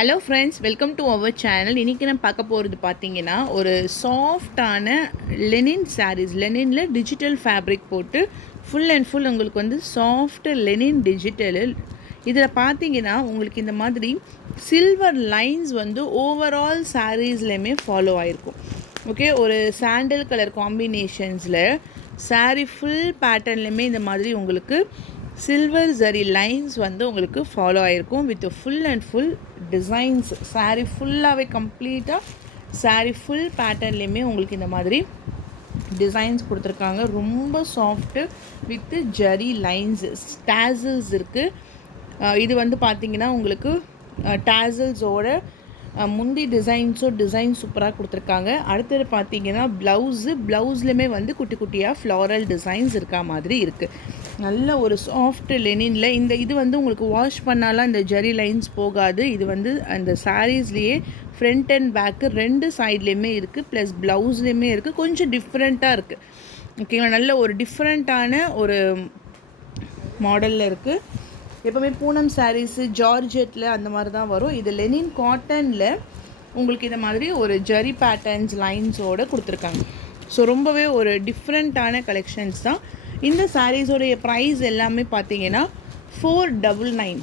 Hello friends, welcome to our channel. இன்றைக்கி நம்ம பார்க்க போகிறது பார்த்தீங்கன்னா ஒரு சாஃப்டான லெனின் சாரீஸ். லெனினில் டிஜிட்டல் ஃபேப்ரிக் போட்டு ஃபுல் அண்ட் ஃபுல் உங்களுக்கு வந்து சாஃப்ட் லெனின் டிஜிட்டலு. இதில் பார்த்தீங்கன்னா உங்களுக்கு இந்த மாதிரி சில்வர் லைன்ஸ் வந்து ஓவரால் சாரீஸ்லேயுமே ஃபாலோ ஆகிருக்கும். ஓகே, ஒரு சாண்டல் கலர் காம்பினேஷன்ஸில் சாரீ ஃபுல் பேட்டர்ன்லேயுமே இந்த மாதிரி உங்களுக்கு சில்வர் ஜரி லைன்ஸ் வந்து உங்களுக்கு ஃபாலோ ஆகிருக்கும் with full and full designs. Sari ஃபுல்லாகவே கம்ப்ளீட்டாக சாரீ ஃபுல் பேட்டர்ன்லேயுமே உங்களுக்கு இந்த மாதிரி டிசைன்ஸ் கொடுத்துருக்காங்க. ரொம்ப soft with zari lines, tassels இருக்குது. இது வந்து பார்த்திங்கன்னா உங்களுக்கு டேசல்ஸோட முந்தி டிசைன் சூப்பராக கொடுத்துருக்காங்க. அடுத்தது பார்த்தீங்கன்னா ப்ளவுஸ்லையுமே வந்து குட்டி குட்டியாக ஃப்ளாரல் டிசைன்ஸ் இருக்கா மாதிரி இருக்குது. நல்ல ஒரு சாஃப்ட் லெனினில் இது வந்து உங்களுக்கு வாஷ் பண்ணாலாம் இந்த ஜெரி லைன்ஸ் போகாது. இது வந்து அந்த சாரீஸ்லேயே ஃப்ரண்ட் அண்ட் பேக்கு ரெண்டு சைட்லேயுமே இருக்குது, ப்ளஸ் ப்ளவுஸ்லேயுமே இருக்குது. கொஞ்சம் டிஃப்ரெண்ட்டாக இருக்குது. ஓகேங்களா, நல்ல ஒரு டிஃப்ரெண்ட்டான ஒரு மாடலில் இருக்குது. எப்போவுமே பூனம் சாரீஸு ஜார்ஜெட்டில் அந்த மாதிரி தான் வரும். இது லெனின் காட்டனில் உங்களுக்கு இந்த மாதிரி ஒரு ஜரி பேட்டர்ன்ஸ் லைன்ஸோடு கொடுத்துருக்காங்க. ஸோ ரொம்பவே ஒரு டிஃப்ரெண்ட்டான கலெக்ஷன்ஸ் தான். இந்த சாரீஸோடைய ப்ரைஸ் எல்லாமே பார்த்தீங்கன்னா 499,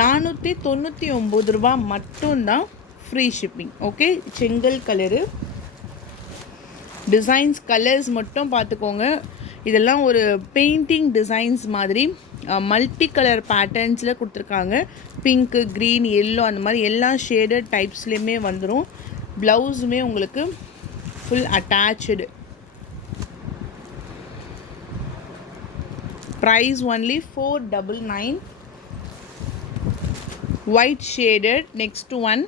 499 ரூபா மட்டும்தான், ஃப்ரீ ஷிப்பிங். ஓகே, செங்கல் கலரு டிசைன்ஸ், கலர்ஸ் மட்டும் பார்த்துக்கோங்க. இதெல்லாம் ஒரு பெயிண்டிங் டிசைன்ஸ் மாதிரி மல்டி கலர் பேட்டர்ன்ஸில் கொடுத்துருக்காங்க. பிங்க்கு, க்ரீன், எல்லோ அந்த மாதிரி எல்லா ஷேடட் டைப்ஸ்லேயுமே வந்துடும். ப்ளவுஸுமே உங்களுக்கு full attach. Price only 499. White shaded. Next one.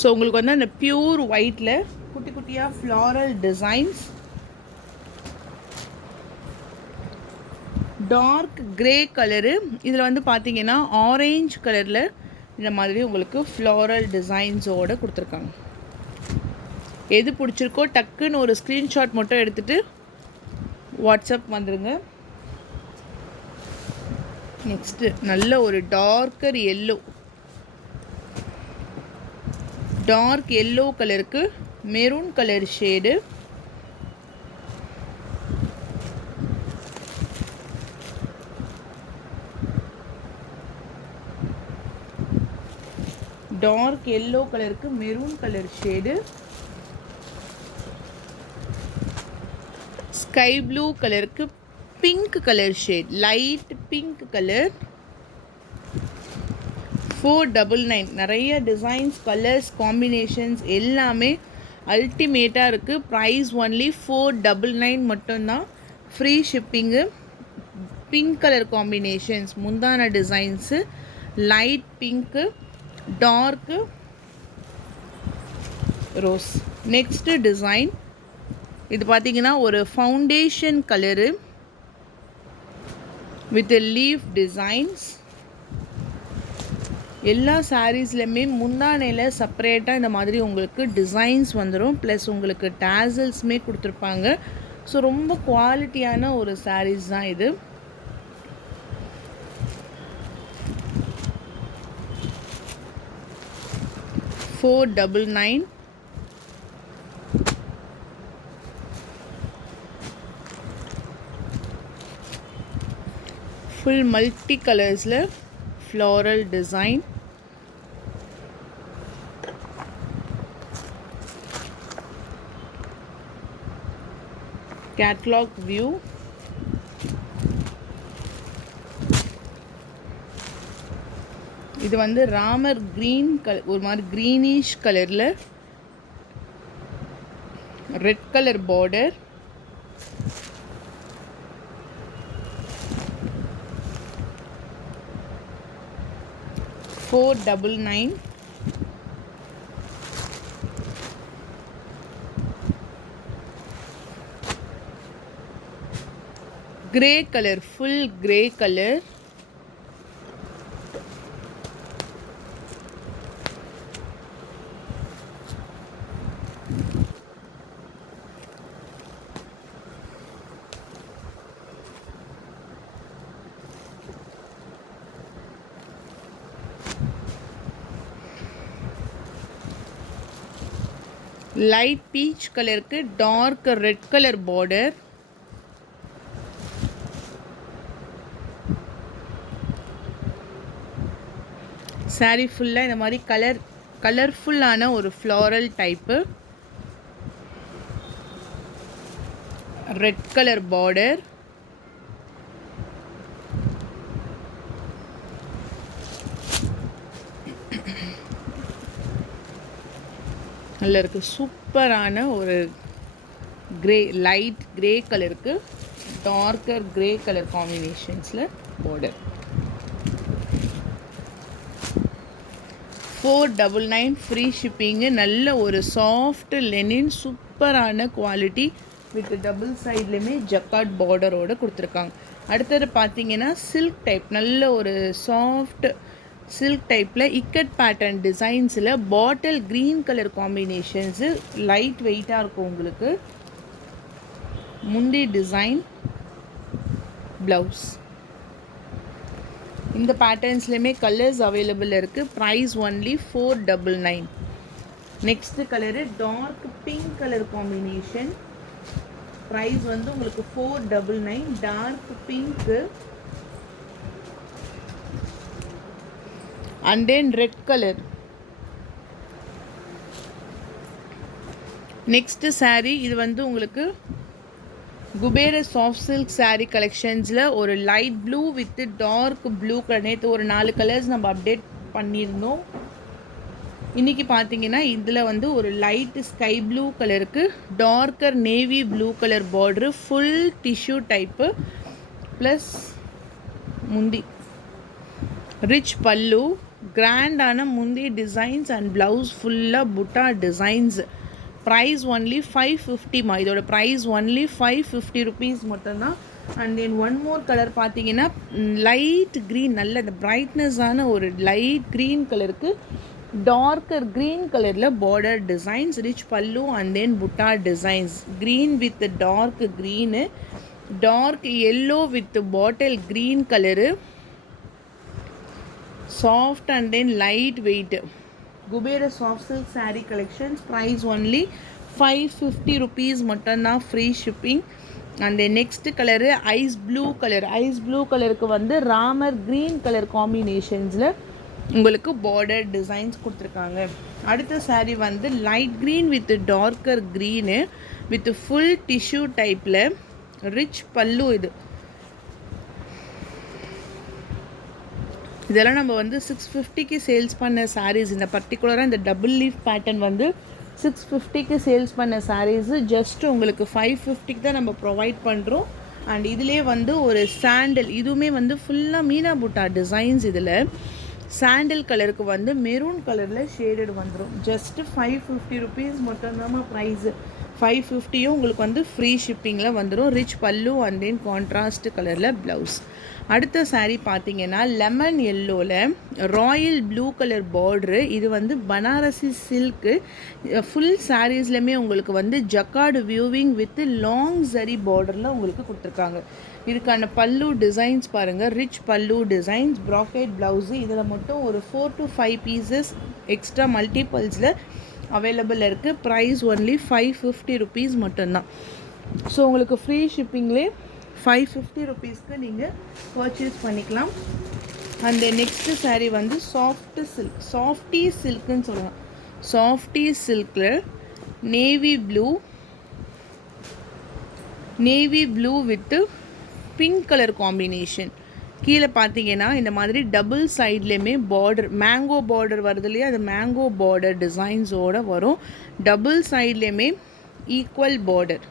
So உங்களுக்கு வந்து அந்த பியூர் ஒயிட்டில் குட்டி குட்டியாக floral designs. Dark grey colour. இதில் வந்து பார்த்தீங்கன்னா ஆரேஞ்ச் கலரில் இந்த மாதிரி உங்களுக்கு ஃப்ளாரல் டிசைன்ஸோடு கொடுத்துருக்காங்க. எது பிடிச்சிருக்கோ டக்குன்னு ஒரு ஸ்க்ரீன்ஷாட் மட்டும் எடுத்துகிட்டு வாட்ஸ்அப் வந்துடுங்க. நெக்ஸ்ட்டு நல்ல ஒரு டார்க்கர் எல்லோ, டார்க் எல்லோ கலருக்கு maroon colour shade. Dark yellow கலருக்கு maroon colour shade. Sky blue கலருக்கு pink colour shade, light pink colour. 499. நிறைய டிசைன்ஸ், கலர்ஸ், காம்பினேஷன்ஸ் எல்லாமே அல்டிமேட்டாக இருக்குது. ப்ரைஸ் ஒன்லி 499 மட்டும்தான், free shipping. Pink colour combinations, முந்தான designs, light pink, dark rose. Next design இது பார்த்திங்கன்னா ஒரு foundation colour with leaf designs. எல்லா சாரீஸ்லையுமே முந்தானையில் செப்பரேட்டாக இந்த மாதிரி உங்களுக்கு டிசைன்ஸ் வந்துடும், ப்ளஸ் உங்களுக்கு டேசல்ஸுமே கொடுத்துருப்பாங்க. ஸோ ரொம்ப குவாலிட்டியான ஒரு சாரீஸ் தான் இது. $499. ஃபுல் மல்டி கலர்ஸில் ஃப்ளாரல் டிசைன். Catalogue view. இது வந்து ராமர் க்ரீன் கலர், ஒரு மாதிரி க்ரீனிஷ் கலரில் red colour border. $499. Grey colour, full grey colour. Light peach கலருக்கு dark red colour border. Sari ஃபுல்லாக இந்த மாதிரி கலர்ஃபுல்லான ஒரு floral type. Red colour border. நல்லா இருக்குது. சூப்பரான ஒரு கிரே, லைட் கிரே கலருக்கு டார்க்கர் கிரே கலர் காம்பினேஷன்ஸில் பார்டர். 499 free shipping. நல்ல ஒரு சாஃப்ட் லெனின், சூப்பரான குவாலிட்டி வித் டபுள் சைட்லேயுமே ஜக்கார்ட் பார்டரோடு கொடுத்துருக்காங்க. அடுத்தது பார்த்தீங்கன்னா சில்க் டைப், நல்ல ஒரு சாஃப்ட் சில்க் டைப்பில் இக்கட் பேட்டர்ன் டிசைன்ஸில் bottle green colour combinations. Light வெயிட்டாக இருக்கும் உங்களுக்கு. முந்தி டிசைன், ப்ளவுஸ். இந்த பேட்டர்ன்ஸ்லேயுமே கலர்ஸ் அவைலபிள் இருக்குது. Price only 499. Next colour dark pink colour combination. Price வந்து உங்களுக்கு 499. Dark pink and then red colour. Next sari இது வந்து உங்களுக்கு குபேர சாஃப்ட் சில்க் சாரீ கலெக்ஷன்ஸில் ஒரு light blue with dark blue colour. நேற்று ஒரு 4 கலர்ஸ் நம்ம அப்டேட் பண்ணியிருந்தோம். இன்றைக்கி பார்த்தீங்கன்னா இதில் வந்து ஒரு லைட் ஸ்கை ப்ளூ கலருக்கு darker navy blue colour border, full tissue type, plus முந்தி ரிச் பல்லு, கிராண்டான முந்தி டிசைன்ஸ் அண்ட் ப்ளவுஸ் ஃபுல்லாக புட்டா டிசைன்ஸ். ப்ரைஸ் ஒன்லி 550மா. இதோட ப்ரைஸ் ஒன்லி 550 ருபீஸ் மட்டும்தான். And then one more colour பார்த்தீங்கன்னா லைட் க்ரீன், நல்ல இந்த பிரைட்னஸான ஒரு லைட் க்ரீன் கலருக்கு டார்க்கர் க்ரீன் கலரில் border designs, rich pallu and then butta designs. Green with dark green, dark yellow with bottle green colour, soft and then light weight. Kubera soft silk saree collections. Price only 550 rupees மட்டும்னா free shipping. and the next color ice blue color. ice blue கலருக்கு வந்து Ramar green color combinationsல உங்களுக்கு border designs கொடுத்துருக்காங்க. அடுத்த saree வந்து light green with darker green with full tissue typeல rich பல்லு. இதெல்லாம் நம்ம வந்து 650க்கு சேல்ஸ் பண்ண சாரீஸ். இந்த பர்டிகுலராக இந்த டபுள் லீஃப் பேட்டர்ன் வந்து 650க்கு சேல்ஸ் பண்ண சாரீஸு ஜஸ்ட் உங்களுக்கு 550க்கு தான் நம்ம ப்ரொவைட் பண்ணுறோம். அண்ட் இதிலே வந்து ஒரு சாண்டில், இதுவுமே வந்து ஃபுல்லாக மீனா புட்டா டிசைன்ஸ். இதில் சாண்டில் கலருக்கு வந்து மெரூன் கலரில் ஷேடட் வந்துடும். ஜஸ்ட்டு 550 ருபீஸ் மட்டும்தாம்மா ப்ரைஸு. 550யும் உங்களுக்கு வந்து ஃப்ரீ ஷிப்பிங்கில் வந்துடும். Rich pallu and then contrast கலரில் ப்ளவுஸ். அடுத்த சாரீ பார்த்தீங்கன்னா லெமன் எல்லோவில் ராயல் ப்ளூ கலர் பார்ட்ரு. இது வந்து பனாரசி சில்க்கு. ஃபுல் சாரீஸ்லையுமே உங்களுக்கு வந்து ஜக்கார்டு வியூவிங் வித் லாங் சரி பார்டரில் உங்களுக்கு கொடுத்துருக்காங்க. இதுக்கான பல்லு டிசைன்ஸ் பாருங்கள், ரிச் பல்லு டிசைன்ஸ், ப்ராக்கெட் ப்ளவுஸு. இதில் மட்டும் ஒரு 4 to 5 பீசஸ் எக்ஸ்ட்ரா மல்டிபிள்ஸில் அவைலபிள் இருக்குது. ப்ரைஸ் ஒன்லி 550 ருபீஸ் மட்டும்தான். ஸோ உங்களுக்கு ஃப்ரீ ஷிப்பிங்லேயே 550 ருபீஸ்க்கு நீங்கள் பர்ச்சேஸ் பண்ணிக்கலாம். அந்த நெக்ஸ்ட்டு சாரீ வந்து சாஃப்ட் சில்க், சாஃப்டி சில்க்குன்னு சொல்லலாம். சாஃப்டி சில்கில் navy blue with pink colour combination. கீழே பார்த்தீங்கன்னா இந்த மாதிரி டபுள் சைட்லேயுமே பார்டர், மேங்கோ பார்டர் வருது இல்லையா, அது மேங்கோ பார்டர் டிசைன்ஸோடு வரும். டபுள் சைட்லேயுமே ஈக்குவல் பார்டர்.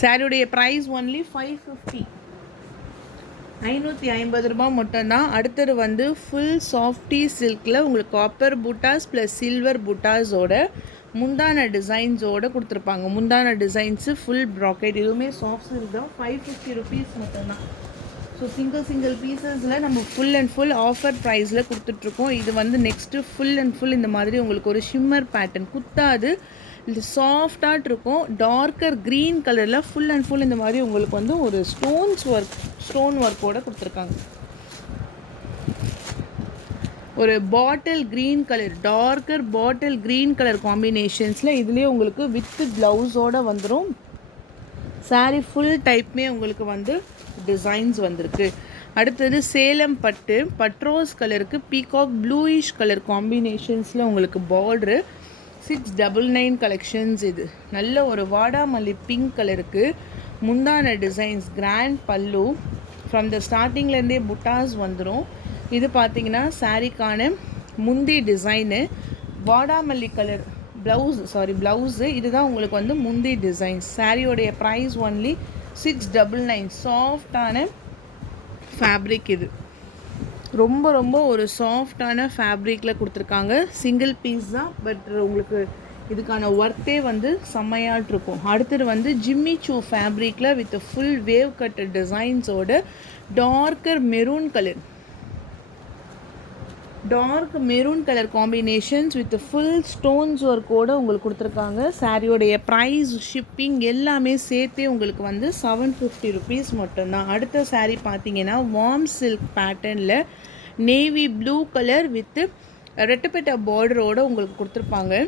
சாரியுடைய ப்ரைஸ் ஒன்லி 550, 550 ரூபா மட்டும்தான். அடுத்தது வந்து ஃபுல் சாஃப்டி சில்கில் உங்களுக்கு காப்பர் பூட்டாஸ் ப்ளஸ் சில்வர் பூட்டாஸோட முந்தான டிசைன்ஸோடு கொடுத்துருப்பாங்க. முந்தான டிசைன்ஸு ஃபுல் ப்ராக்கெட். இதுவுமே சாஃப்ட் சில்க் தான். 550 ருபீஸ் மட்டும்தான். ஸோ சிங்கிள் பீசஸில் நம்ம ஃபுல் அண்ட் ஃபுல் ஆஃபர் ப்ரைஸில் கொடுத்துட்ருக்கோம். இது வந்து நெக்ஸ்ட்டு ஃபுல் அண்ட் ஃபுல் இந்த மாதிரி உங்களுக்கு ஒரு ஷிம்மர் பேட்டர்ன் குத்தாது, இது சாஃப்டாக இருக்கும். டார்க்கர் க்ரீன் கலரில் ஃபுல் அண்ட் ஃபுல் இந்த மாதிரி உங்களுக்கு வந்து ஒரு ஸ்டோன் ஒர்க்கோடு கொடுத்துருக்காங்க. ஒரு bottle green colour, darker bottle green colour காம்பினேஷன்ஸில் இதுலேயே உங்களுக்கு வித் ப்ளவுஸோடு வந்துடும். சாரீ ஃபுல் டைப்புமே உங்களுக்கு வந்து டிசைன்ஸ் வந்திருக்கு. அடுத்தது சேலம் பட்டு, பட்ரோஸ் கலருக்கு பீகாக் ப்ளூயிஷ் கலர் காம்பினேஷன்ஸில் உங்களுக்கு பார்ட்ரு. 699 கலெக்ஷன்ஸ். இது நல்ல ஒரு வாடாமல்லி பிங்க் கலருக்கு முந்தான டிசைன்ஸ், கிராண்ட் பல்லு, ஃப்ரம் த ஸ்டார்டிங்லேருந்தே புட்டாஸ் வந்துடும். இது பார்த்திங்கன்னா சாரீக்கான முந்தி டிசைனு, வாடாமல்லி கலர் ப்ளவுஸு. இதுதான் உங்களுக்கு வந்து முந்தி டிசைன்ஸ். சாரியோடைய price only 699. சாஃப்டான ஃபேப்ரிக். இது ரொம்ப ரொம்ப ஒரு சாஃப்டான ஃபேப்ரிக்கில் கொடுத்துருக்காங்க. சிங்கிள் பீஸ் தான், பட் உங்களுக்கு இதுக்கான ஒர்த்தே வந்து செம்மையாட்டிருக்கும். அடுத்தது வந்து ஜிம்மி சூ ஃபேப்ரிக்கில் வித் ஃபுல் வேவ் கட் டிசைன்ஸோட dark maroon colour combinations with full stones ஒர்க்கோடு உங்களுக்கு கொடுத்துருக்காங்க. சாரியோடைய ப்ரைஸ், ஷிப்பிங் எல்லாமே சேர்த்தே உங்களுக்கு வந்து 750 ருபீஸ் மட்டும்தான். அடுத்த சாரீ பார்த்தீங்கன்னா வார்ம் சில்க் பேட்டர்னில் நேவி ப்ளூ கலர் வித் ரெட்டப்பட்ட பார்டரோடு உங்களுக்கு கொடுத்துருப்பாங்க.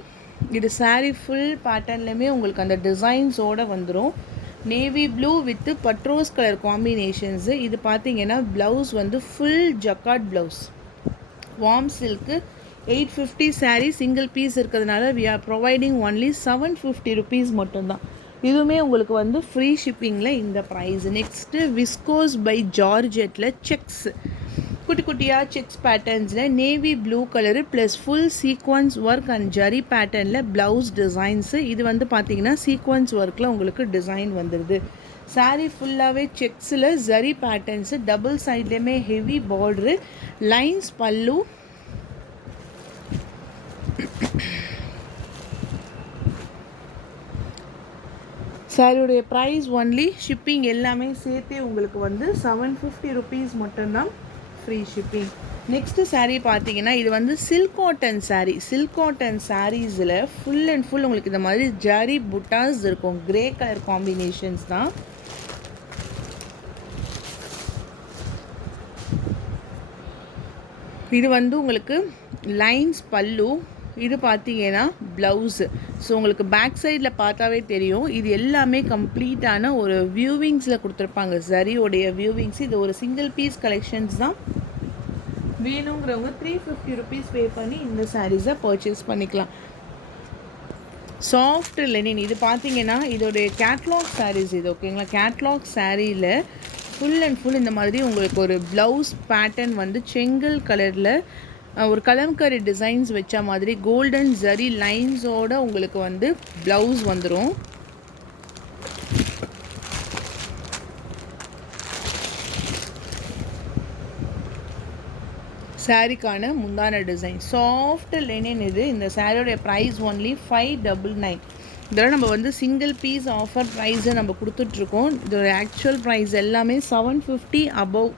இது சாரீ ஃபுல் பேட்டர்ன்லையுமே உங்களுக்கு அந்த டிசைன்ஸோடு வந்துடும். நேவி ப்ளூ வித் பட்ரோஸ் கலர் காம்பினேஷன்ஸு. இது பார்த்தீங்கன்னா ப்ளவுஸ் வந்து full jacquard blouse. Warm silk 850 sari, single piece இருக்கிறதுனால we are providing only 750 rupees மட்டும்தான். இதுவுமே உங்களுக்கு வந்து ஃப்ரீ ஷிப்பிங்கில் இந்த ப்ரைஸ். நெக்ஸ்ட்டு விஸ்கோஸ் பை ஜார்ஜெட்டில் செக்ஸ், குட்டி குட்டியாக செக்ஸ் பேட்டர்ன்ஸில் navy blue colour plus full sequins work and zari பேட்டர்னில் ப்ளவுஸ் டிசைன்ஸு. இது வந்து பார்த்திங்கன்னா சீக்வன்ஸ் ஒர்க்கில் உங்களுக்கு டிசைன் வந்துடுது. சாரீ ஃபுல்லாகவே செக்ஸில் ஜரி பேட்டர்ன்ஸு, டபுள் சைட்லேயுமே ஹெவி பார்ட்ரு, லைன்ஸ் பல்லு. சாரியுடைய ப்ரைஸ் ஒன்லி, ஷிப்பிங் எல்லாமே சேர்த்தே உங்களுக்கு வந்து 750 ருபீஸ் மட்டும்தான் ஃப்ரீ ஷிப்பிங். நெக்ஸ்ட்டு சாரீ பார்த்தீங்கன்னா இது வந்து silk cotton sari. Silk cotton சாரீஸில் ஃபுல் அண்ட் ஃபுல் உங்களுக்கு இந்த மாதிரி ஜரி புட்டாஸ் இருக்கும். கிரே கலர் காம்பினேஷன்ஸ் தான். இது வந்து உங்களுக்கு லைன்ஸ் பல்லு. இது பார்த்தீங்கன்னா ப்ளவுஸு. ஸோ உங்களுக்கு பேக் சைடில் பார்த்தாவே தெரியும். இது எல்லாமே கம்ப்ளீட்டான ஒரு வியூவிங்ஸில் கொடுத்துருப்பாங்க, ஜரியோடைய வியூவிங்ஸ். இது ஒரு சிங்கிள் பீஸ் கலெக்ஷன்ஸ் தான். வேணுங்கிறவங்க 350 ருபீஸ் பே பண்ணி இந்த சாரீஸை பர்ச்சேஸ் பண்ணிக்கலாம். Soft Lenin. இது பார்த்தீங்கன்னா இதோடைய கேட்லாக் சாரீஸ் இது, ஓகேங்களா. கேட்லாக் சாரியில் ஃபுல் அண்ட் ஃபுல் இந்த மாதிரி உங்களுக்கு ஒரு ப்ளவுஸ் பேட்டர்ன் வந்து செங்கல் கலரில் ஒரு கலம்கரி டிசைன்ஸ் வச்ச மாதிரி கோல்டன் ஜரி லைன்ஸோடு உங்களுக்கு வந்து ப்ளவுஸ் வந்துடும். சாரிக்கான முந்தான டிசைன் சாஃப்ட் லெனின். இது இந்த சாரியோடைய ப்ரைஸ் ஒன்லி 599. இதெல்லாம் நம்ம வந்து சிங்கிள் பீஸ் ஆஃபர் ப்ரைஸை நம்ம கொடுத்துட்ருக்கோம். இதோட ஆக்சுவல் ப்ரைஸ் எல்லாமே 750 அபவ்.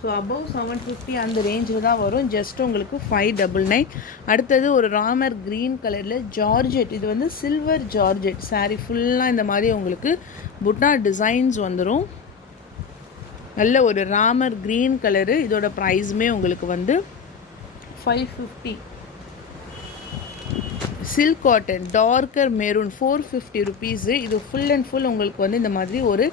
ஸோ அபவ் 750 அந்த ரேஞ்சில் தான் வரும். ஜஸ்ட் உங்களுக்கு 599. அடுத்தது ஒரு ராமர் க்ரீன் கலரில் ஜார்ஜெட். இது வந்து சில்வர் ஜார்ஜெட். சாரீ ஃபுல்லாக இந்த மாதிரி உங்களுக்கு புட்டா டிசைன்ஸ் வந்துடும். நல்ல ஒரு ராமர் க்ரீன் கலரு. இதோட ப்ரைஸுமே உங்களுக்கு வந்து 550. Silk cotton darker maroon 450 rupees. இது ஃபுல் அண்ட் ஃபுல் உங்களுக்கு வந்து இந்த மாதிரி ஒரு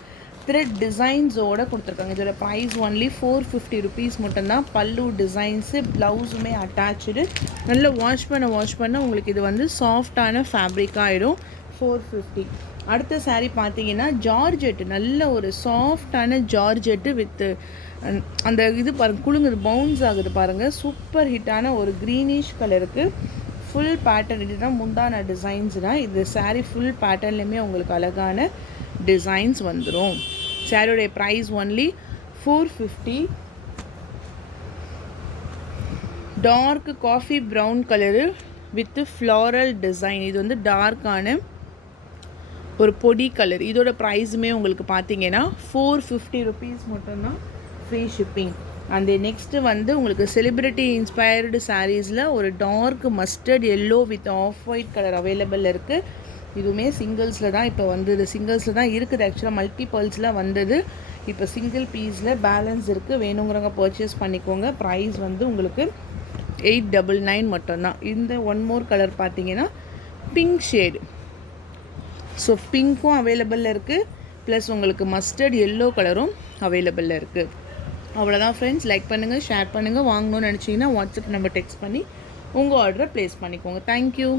த்ரெட் டிசைன்ஸோடு கொடுத்துருக்காங்க. இதோட ப்ரைஸ் ஒன்லி 450 ருபீஸ் மட்டும்தான். பல்லு டிசைன்ஸு, ப்ளவுஸுமே அட்டாச்சு. நல்லா வாஷ் பண்ண உங்களுக்கு இது வந்து சாஃப்டான ஃபேப்ரிக் ஆகிடும். 450. அடுத்த சாரீ பார்த்தீங்கன்னா ஜார்ஜெட்டு. நல்ல ஒரு சாஃப்டான ஜார்ஜெட்டு வித்து அந்த இது பாருங்கள், குலுங்குது, பவுன்ஸ் ஆகுது பாருங்கள். சூப்பர் ஹிட்டான ஒரு க்ரீனிஷ் கலருக்கு ஃபுல் பேட்டர்ன். இதுதான் முந்தான டிசைன்ஸ் தான். இது சாரீ ஃபுல் பேட்டர்ன்லேயுமே உங்களுக்கு அழகான டிசைன்ஸ் வந்துடும். சாரியோடைய price only 450. Dark coffee brown colour with floral design. இது வந்து டார்க்கான ஒரு பொடி கலர். இதோட ப்ரைஸுமே உங்களுக்கு பார்த்தீங்கன்னா 450 ருபீஸ் மட்டும்தான் ஃப்ரீ ஷிப்பிங். அந்த நெக்ஸ்ட்டு வந்து உங்களுக்கு செலிப்ரிட்டி இன்ஸ்பயர்டு சாரீஸில் ஒரு dark mustard yellow with off white colour available இருக்குது. இதுவுமே சிங்கிள்ஸில் தான் இப்போ வந்தது. சிங்கிள்ஸில் தான் இருக்குது. ஆக்சுவலாக மல்டிபல்ஸில் வந்தது. இப்போ சிங்கிள் பீஸில் பேலன்ஸ் இருக்குது. வேணுங்கிறவங்க பர்ச்சேஸ் பண்ணிக்கோங்க. ப்ரைஸ் வந்து உங்களுக்கு 899 மட்டும்தான். இந்த ஒன் மோர் கலர் பார்த்தீங்கன்னா பிங்க் ஷேடு. ஸோ பிங்க்கும் அவைலபிளில் இருக்குது, ப்ளஸ் உங்களுக்கு மஸ்டர்ட் எல்லோ கலரும் அவைலபிளில் இருக்குது. அவ்வளோதான் ஃப்ரெண்ட்ஸ். லைக் பண்ணுங்கள், ஷேர் பண்ணுங்கள். வாங்கணும்னு நினச்சிங்கன்னா வாட்ஸ்அப் நம்பர் டெக்ஸ்ட் பண்ணி உங்கள் ஆர்டரை ப்ளேஸ் பண்ணிக்கோங்க. தேங்க்யூ.